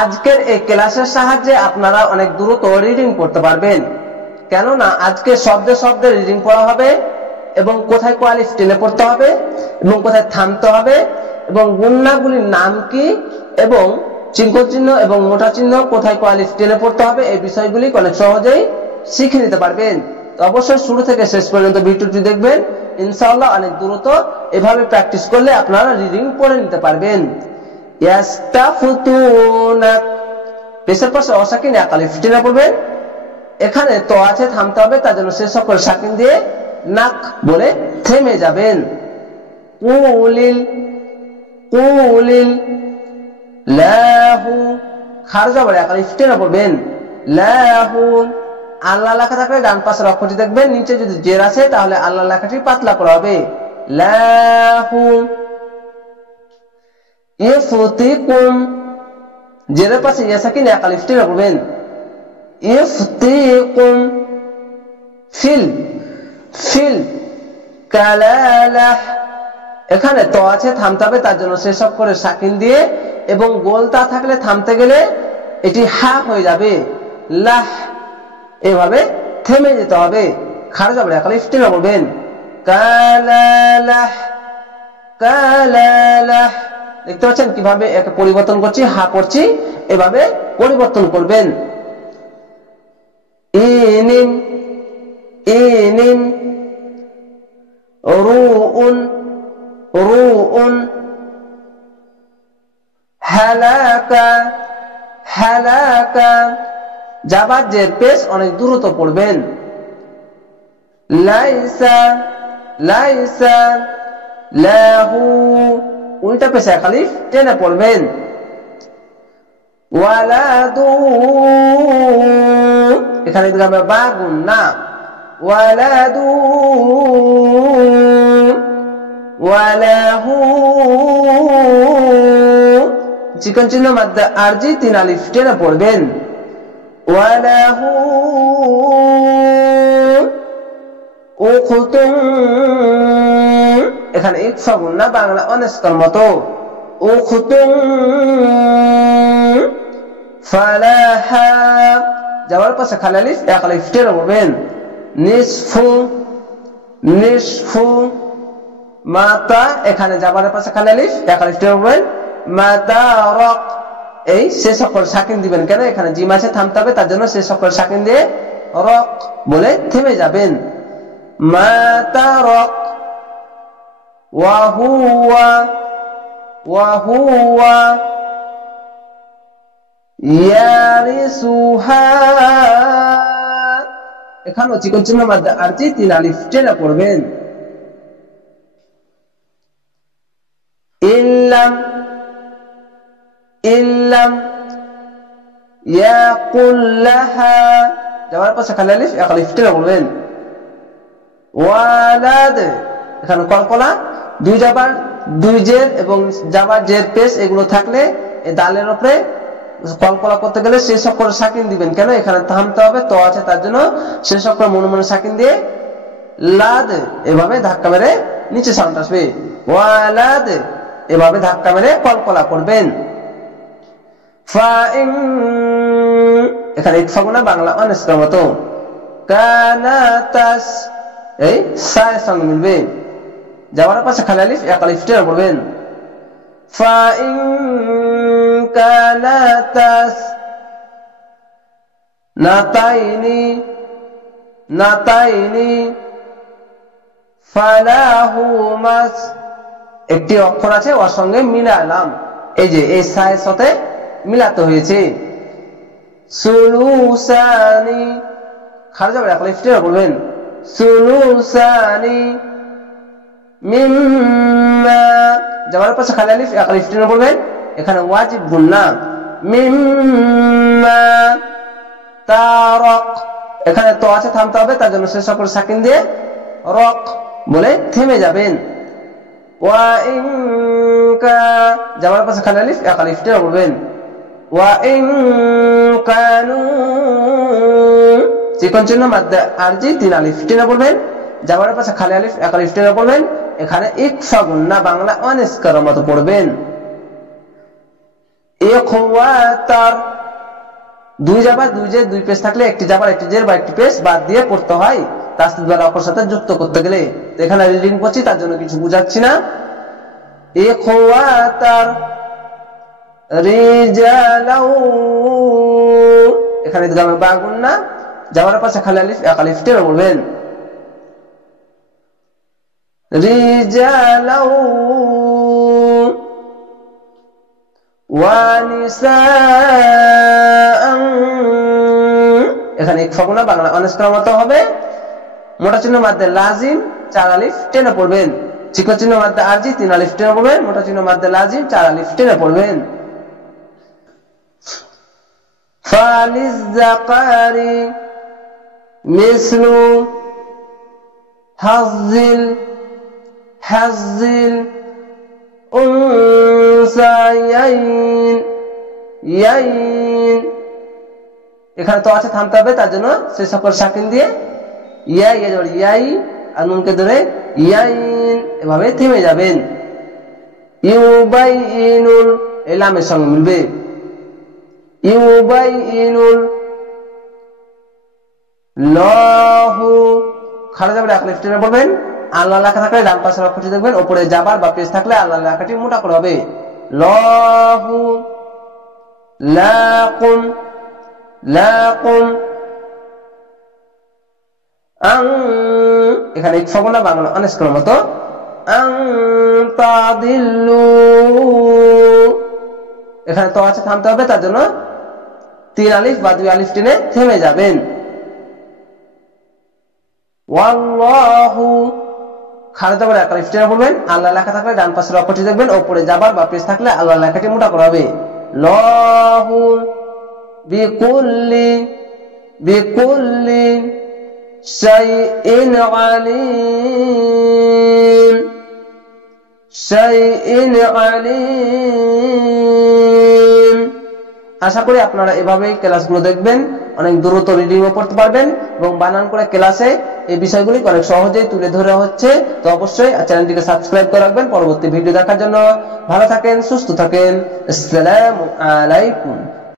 আজকের এই ক্লাসের সাহায্যে আপনারা অনেক দ্রুত রিডিং পড়তে পারবেন, কেননা আজকে শব্দে শব্দে রিডিং পড়া হবে এবং কোথায় কোয়ালিফ টেনে পড়তে হবে এবং কোথায় থামতে হবে এবং গুণনাগুলির নাম কি এবং চিহ্ন চিহ্ন এবং মোটা চিহ্ন কোথায় কোয়ালিফ টেনে পড়তে হবে এই বিষয়গুলি অনেক সহজেই শিখে নিতে পারবেন। তো অবশ্যই শুরু থেকে শেষ পর্যন্ত ভিডিওটি দেখবেন, ইনশাআল্লাহ অনেক দ্রুত এভাবে প্র্যাকটিস করলে আপনারা রিডিং পড়ে নিতে পারবেন। ইয়াস্তাফতুনাক পেশের পাশে অসাকিন আলিফ টেনে পড়বেন, এখানে তো আছে থামতে হবে, তার জন্য শেষ অক্ষর সাকিন দিয়ে নাক বলে থেমে যাবেন। কুলিল কুলিল লাহু খারজা বলে আলিফ টেনে পড়বেন। লাহু আল্লাহ লেখা থাকলে ডান পাশের অক্ষরটি দেখবেন, নিচে যদি জের আছে তাহলে আল্লাহ লেখাটি পাতলা করা হবে। লাহু ইফতিকুম জেরের পাশে ইয়া সাকিন আলিফ টেনে পড়বেন। ইফতিকুম ফিল ফিল কালালাহ এখানে তো আছে থামতে হবে, তার জন্য শেষ অক্ষরে সাকিন দিয়ে এবং গোলতা থাকলে থামতে গেলে এটি হা হয়ে যাবে। লাহ এভাবে থেমে যেতে হবে। খারজা বলে আলিফ টেনে পড়বেন। কালালাহ কালালাহ দেখতে পাচ্ছেন কিভাবে একে পরিবর্তন করছি, হা পড়ছি, এভাবে পরিবর্তন করবেন। ইনিন ইনিন রুউন রুউন হালাকা হালাকা জাবার জের পেশ অনেক দ্রুত পড়বেন। লাইসা লাইসা লাহু উল্টা পেশা আলিফ টেনে পড়বেন। ওয়ালাদু এখানে দিলাম বা গুণ না। ওয়ালাদু ওয়ালাহু চিকন চিহ্ন মাদ্দা আরজি 3 আলিফ টেনে পড়বেন। ওয়ালাহু উখতুন এখানে ইকফা গুণ না, বাংলা অনেস্কর মতো। উখতুন ফালাহা যাওয়ার পাশে খালি আলিফ এক আলিফ টেনে পড়বেন। নিসফু নিসফু মাতা এখানে যাবার পাশে খালি আলিফ এক আলিফ টেনে পড়বেন। মাতারাক এই শেষ অক্ষর সাকিন দিবেন, কেন এখানে জিম আছে থামতে হবে, তার জন্য শেষ অক্ষর সাকিন দিয়ে রক বলে থেমে যাবেন। মাতারাক ওয়াহুয়া ওয়াহুয়া ইয়ারিসুহা এখানেও চিকন চিহ্ন মাদ্দা আরজি 3 আলিফ টেনে পড়বেন। ইল্লাম ইল্লাম ইয়াকুল্লাহা যাওয়ার পাশে খালি আলিফ এক আলিফ টেনে পড়বেন। ওয়ালাদ এখানে কলকলা দুই জাবার দুই জের এবং জাবার জের পেশ এগুলো থাকলে এই দালের উপরে কলকলা করতে গেলে শেষ অক্ষর সাকিন দিবেন, কেন এখানে থামতে হবে, তো আছে তার জন্য শেষ অক্ষর মনে মনে সাকিন দিয়ে লাদ এভাবে ধাক্কা মেরে নিচে সাউন্ড আসবে। ওয়ালাদ এভাবে ধাক্কা মেরে কলকলা করবেন। ফাইন এখানে ইকফা গুণ বাংলা অনেস্কর মতো। কানাতাস এই সায়ের সঙ্গে মিলবে, যাওয়ার পাশে খালি আলিফ এক আলিফ টেনে পড়বেন। ফাইন কানাতাস নাতাইনি নাতাইনি ফালাহুমাস একটি অক্ষর আছে ওর সঙ্গে মিলালাম, এই যে এই সায়ের সাথে মিলাতে হয়েছে। সুলুসানি খারজা বলে আলিফ টেনে পড়বেন। সুলুসানি মিম্মা যাওয়ার পাশে খালি আলিফ এক আলিফ টেনে পড়বেন, এখানে ওয়াজিব গুণ না। মিম্মা তারাক এখানে তো আছে থামতে হবে, তার জন্য শেষ অক্ষর সাকিন দিয়ে রক বলে থেমে যাবেন। ওয়া ইনকা যাওয়ার পাশে খালি আলিফ এক আলিফ টেনে পড়বেন। ওয়া ইন কানু চিকন চিহ্ন মাদ্দা আরজি 3 আলিফ টেনে পড়বেন, যাওয়ার পাশে খালি আলিফ এক আলিফ টেনে পড়বেন, এখানে ইকফা গুণ না, বাংলা অনেস্কর মতো পড়বেন। ইখওয়াতার, দুই জাবার দুই জের দুই পেশ থাকলে একটি জাবার একটি জের বা একটি পেশ বাদ দিয়ে পড়তে হয় তাসদীদ ওয়ালা অক্ষর সাথে যুক্ত করতে গেলে। এখানে রিডিং করছি তার জন্য কিছু বুঝাচ্ছি না। ইখওয়াতার রিজালাউ, এখানে ইদগামে বা গুন্না, জাবারের পাশে খালি আলিফ, এক আলিফ টেনে বলবেন। রিজালাউ ওয়া নিসাআন, এখানে ইকফা গুনা বাংলা অনার্স করার মতো হবে। মোটা চিহ্ন মাদ্দে লাজিম 4 আলিফ টেনে পড়বেন, চিকন চিহ্ন মাদ্দে আরজি 3 আলিফ টেনে পড়বেন, মোটা চিহ্ন মাদ্দে লাজিম 4 আলিফ টেনে পড়বেন। ফালিজ্জাকারি মিসলু হাজ্জিল উনসায়াইন, ইয়াইন, এখানে তো আছে থামতে হবে, তার জন্য শেষ অক্ষর সাকিন দিয়ে ইয়াই আর নুনকে ধরে ইয়াইন এভাবে থেমে যাবেন। ইউবাইনুল, এই লামের সঙ্গে মিলবে। ইউবাইনুল লাহু, খাড়া যাবে এক লেফট টেনে বলবেন। আল্লাহ লেখা থাকলে ডান পাশের অক্ষরটি দেখবেন, উপরে জাবার বা পেশ থাকলে আল্লাহ লেখাটি মোটা করে হবে। লাহু লাকুম লাকুম আন, এখানে ইকফা গুনা বাংলা অনার্স করার মতো। আন তাদিল্লু, এখানে তো আছে থামতে হবে, তার জন্য 3 আলিফ বা 2 আলিফ টেনে থেমে যাবেন। ওয়াল্লাহু, খাড়া যাবার এক আলিফ টেনে বলবেন। আল্লাহ লেখা থাকলে ডান পাশের অক্ষরটি দেখবেন, উপরে জাবার বা পেশ থাকলে আল্লাহ লেখাটি মোটা করা হবে। লাহু বিকুল্লি শাইইন আলিম। আশা করি আপনারা এভাবেই ক্লাসগুলো দেখবেন, অনেক দ্রুত রিডিংও পড়তে পারবেন এবং বানান করে ক্লাসে এই বিষয়গুলি অনেক সহজেই তুলে ধরা হচ্ছে। তো অবশ্যই চ্যানেলটিকে সাবস্ক্রাইব করে রাখবেন পরবর্তী ভিডিও দেখার জন্য। ভালো থাকেন, সুস্থ থাকেন। আসসালামু আলাইকুম।